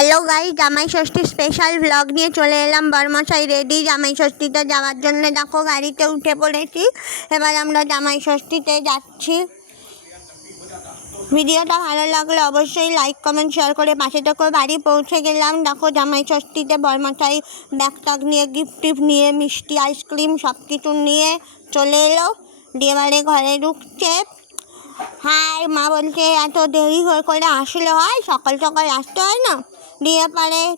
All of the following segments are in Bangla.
হ্যালো গাইস, জামাই ষষ্ঠী স্পেশাল ব্লগ নিয়ে চলে এলাম। বরমশাই রেডি জামাই ষষ্ঠীতে যাওয়ার জন্য। দেখো গাড়িতে উঠে পড়েছি, এবার আমরা জামাই ষষ্ঠীতে যাচ্ছি। ভিডিওটা ভালো লাগলে অবশ্যই লাইক কমেন্ট শেয়ার করে পাশে থেকে বাড়ি পৌঁছে গেলাম। দেখো জামাই ষষ্ঠীতে বরমশাই ব্যাগ ট্যাগ নিয়ে গিফট টিফট নিয়ে মিষ্টি আইসক্রিম সব কিছু নিয়ে চলে এলো, দিয়ে এবারে ঘরে ঢুকছে। হ্যাঁ, মা বলছে এত দেরি করে আসলে হয়, সকাল সকাল আসতে হয় না। দিয়ে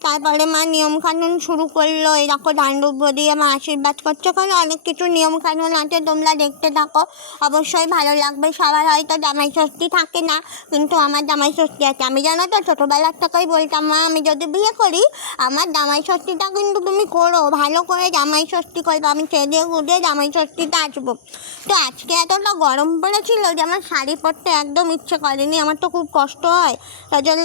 তারপরে মা নিয়মকানুন শুরু করলো। এই দেখো দাণ্ডব দিয়ে মা আশীর্বাদ করছে। কারণ অনেক কিছু নিয়মকানুন আছে, তোমরা দেখতে থাকো, অবশ্যই ভালো লাগবে। সবার হয়তো জামাই ষষ্ঠী থাকে না, কিন্তু আমার জামাই ষষ্ঠী আছে। আমি জানো তো ছোটোবেলার থেকেই বলতাম, মা আমি যদি বিয়ে করি আমার জামাই ষষ্ঠীটা কিন্তু তুমি করো, ভালো করে জামাই ষষ্ঠী করবো, আমি সেদে গুদে জামাই ষষ্ঠীতে আসবো। তো আজকে এতটা গরম পড়েছিল যে আমার শাড়ি পরতে একদম ইচ্ছে করেনি। আমার তো খুব কষ্ট হয়, তার জন্য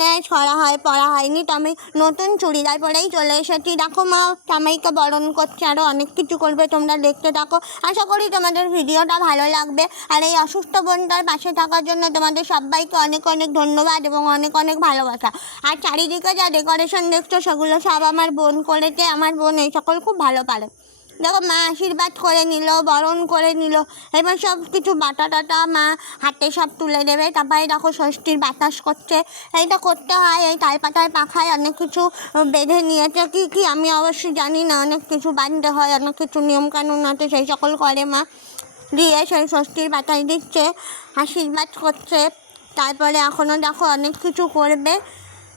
পরা হয়নি। তো আমি নতুন চুড়িদার পরেই চলে এসেছি। দেখো মা জামাইকে বরণ করছে, আরও অনেক কিছু করবে, তোমরা দেখতে থাকো। আশা করি তোমাদের ভিডিওটা ভালো লাগবে। আর এই অসুস্থ বোনটার পাশে থাকার জন্য তোমাদের সবাইকে অনেক অনেক ধন্যবাদ এবং অনেক অনেক ভালোবাসা। আর চারিদিকে যা ডেকোরেশন দেখছো সেগুলো সব আমার বোন করেছে। আমার বোন এই সকল খুব ভালো পারে। দেখো মা আশীর্বাদ করে নিল, বরণ করে নিল। এবার সব কিছু বাটা টাটা মা হাতে সব তুলে দেবে। তারপরে দেখো ষষ্ঠীর বাতাস করছে, এইটা করতে হয়। এই তালপাতার পাখায় অনেক কিছু বেঁধে নিয়েছে, কি আমি অবশ্যই জানি না। অনেক কিছু বাঁধতে হয়, অনেক কিছু নিয়মকানুন আছে, সেই সকল করে মা। দিয়ে সেই ষষ্ঠীর বাতাস দিচ্ছে, আশীর্বাদ করছে। তারপরে এখনও দেখো অনেক কিছু করবে।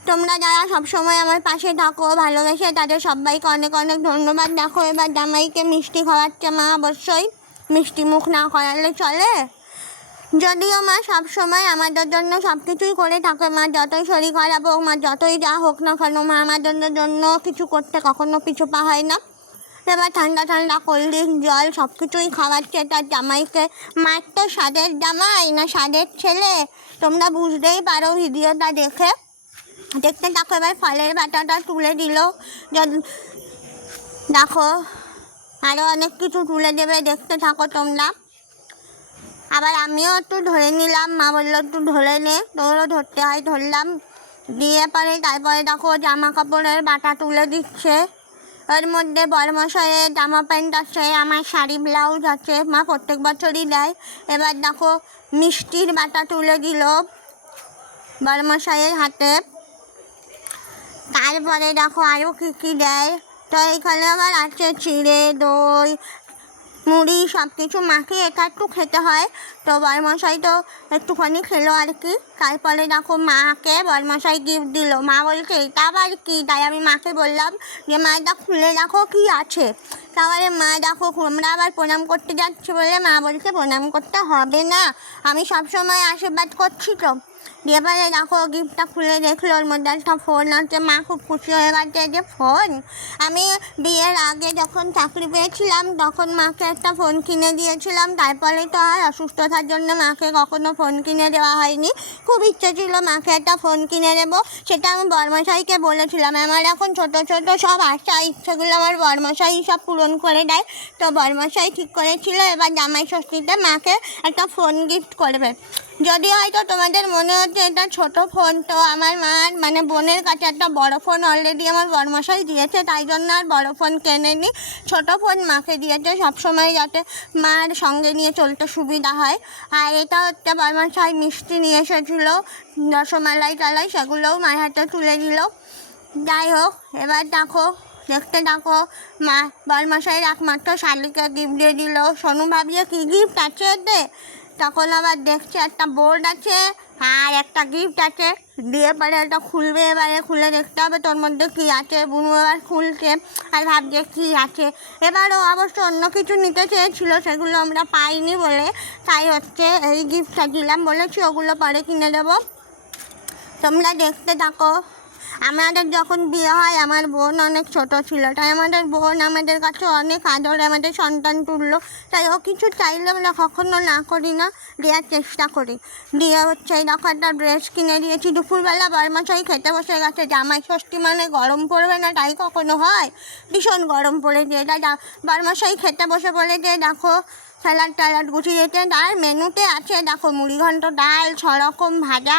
তোমরা যারা সবসময় আমার পাশে থাকো ভালোবেসে, তাদের সবাইকে অনেক অনেক ধন্যবাদ। দেখো এবার জামাইকে মিষ্টি খাওয়াচ্ছে মা। অবশ্যই মিষ্টি মুখ না করালে চলে। যদিও মা সবসময় আমাদের জন্য সব কিছুই করে থাকে। মা যতই শরীর খারাপ হোক, মা যতই যা হোক না কেন, মা আমাদের জন্য কিছু করতে কখনো পিছু পা হয় না। এবার ঠান্ডা ঠান্ডা কোল্ড ড্রিঙ্ক জল সব কিছুই খাওয়াচ্ছে তার জামাইকে। মার তো স্বাদের জামাই না স্বাদের ছেলে, তোমরা বুঝতেই পারো ভিডিওটা দেখে। দেখতে দেখো এবার ফলের বাটাটা তুলে দিল। দেখো আরও অনেক কিছু তুলে দেবে, দেখতে থাকো তোমরা। আবার আমিও একটু ধরে নিলাম, মা বললো একটু ধরে নে, তোরও ধরতে হয়, ধরলাম। দিয়ে তারপরে দেখো জামা কাপড়ের বাটা তুলে দিচ্ছে। এর মধ্যে বরমশাইয়ের জামা প্যান্ট আছে, আমার শাড়ি ব্লাউজ আছে, মা প্রত্যেক বছরই দেয়। এবার দেখো মিষ্টির বাটা তুলে দিল বরমশাইয়ের হাতে। তারপরে দেখো আরও কী দেয়। তো এখানে আবার আছে চিড়ে, দই, মুড়ি সব কিছু। মাকে এটা একটু খেতে হয়, তো বরমশাই তো একটুখানি খেলো আর কি। তারপরে দেখো মাকে বরমশাই গিফট দিল। মা বলছে এটা আবার কি, তাই আমি মাকে বললাম যে মা এটা খুলে দেখো কি আছে। তারপরে মা দেখো আমরা আবার প্রণাম করতে যাচ্ছি বলে মা বলছে প্রণাম করতে হবে না, আমি সবসময় আশীর্বাদ করছি তো। দিয়ে এবারে দেখো গিফটটা খুলে দেখলো, ওর মধ্যে একটা ফোন আছে। মা খুব খুশি হয়ে গেছে যে ফোন। আমি বিয়ের আগে যখন চাকরি পেয়েছিলাম তখন মাকে একটা ফোন কিনে দিয়েছিলাম, তারপরে তো আর অসুস্থতার জন্য মাকে কখনো ফোন কিনে দেওয়া হয়নি। খুব ইচ্ছে ছিল মাকে একটা ফোন কিনে দেবো, সেটা আমি বরমশাইকে বলেছিলাম। আমার এখন ছোট ছোট সব আশা ইচ্ছেগুলো আমার বরমশাই সব পূরণ করে দেয়। তো বরমশাই ঠিক করেছিল এবার জামাই ষষ্ঠীতে মাকে একটা ফোন গিফট করবে। যদি হয়তো তোমাদের মনে হচ্ছে এটা ছোট ফোন, তো আমার মার মানে বোনের কাছে একটা বড় ফোন অলরেডি আমার বরমশাই দিয়েছে, তাই জন্য আর বড় ফোন কেনেনি, ছোট ফোন মাকে দিয়েছে সবসময়, যাতে মার সঙ্গে নিয়ে চলতে সুবিধা হয়। আর এটা হচ্ছে বরমশাই মিষ্টি নিয়ে এসেছিলো, রসমালাই টালাই, সেগুলোও মায়ের হাতে তুলে দিল। যাই হোক এবার দেখতে দেখো মা বরমশাইয়ের একমাত্র শালিকে গিফট দিয়ে দিল। সোনু ভাবিয়ে কী গিফট আছে এতে, তখন আবার দেখছে একটা বোর্ড আছে আর একটা গিফট আছে। দিয়ে পরে এটা খুলবে, এবারে খুলে দেখতে হবে তোর মধ্যে কী আছে। বুনু এবার খুলছে আর ভাবছে কী আছে। এবারও অবশ্য অন্য কিছু নিতে চেয়েছিলো, সেগুলো আমরা পাইনি বলে তাই হচ্ছে এই গিফটটা দিলাম, বলেছি ওগুলো পরে কিনে দেবো। তোমরা দেখতে থাকো। আমাদের যখন বিয়ে হয় আমার বোন অনেক ছোট ছিল, তাই আমাদের বোন আমাদের কাছে অনেক আদরে আমাদের সন্তান তুললো। তাই ও কিছু চাইলে আমরা কখনো না করি না, দেওয়ার চেষ্টা করি। দিয়ে হচ্ছে এই দেখো একটা ড্রেস কিনে দিয়েছি। দুপুরবেলা বরমশাই খেতে বসে গেছে। জামাই ষষ্ঠী মানে গরম পড়বে না, তাই কখনো হয়, ভীষণ গরম পড়ে দিয়ে তাই বরমশাই খেতে বসে বলে যে দেখো স্যালাড ট্যালাড গুছিয়ে দিয়েছে। আর মেনুতে আছে দেখো মুড়ি ঘন্ট, ডাল, 6 রকম ভাজা,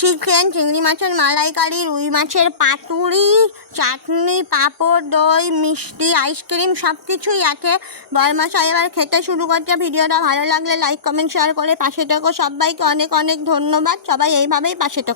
চিকেন, চিংড়ি মাছের মালাইকারি, রুই মাছের পাতুরি, চাটনি, পাঁপড়, দই, মিষ্টি, আইসক্রিম সব কিছুই আছে। বরমশাই এবার খেতে শুরু করছে। ভিডিওটা ভালো লাগলে লাইক কমেন্ট শেয়ার করে পাশে থেকো। সবাইকে অনেক অনেক ধন্যবাদ। সবাই এইভাবেই পাশে থেকো।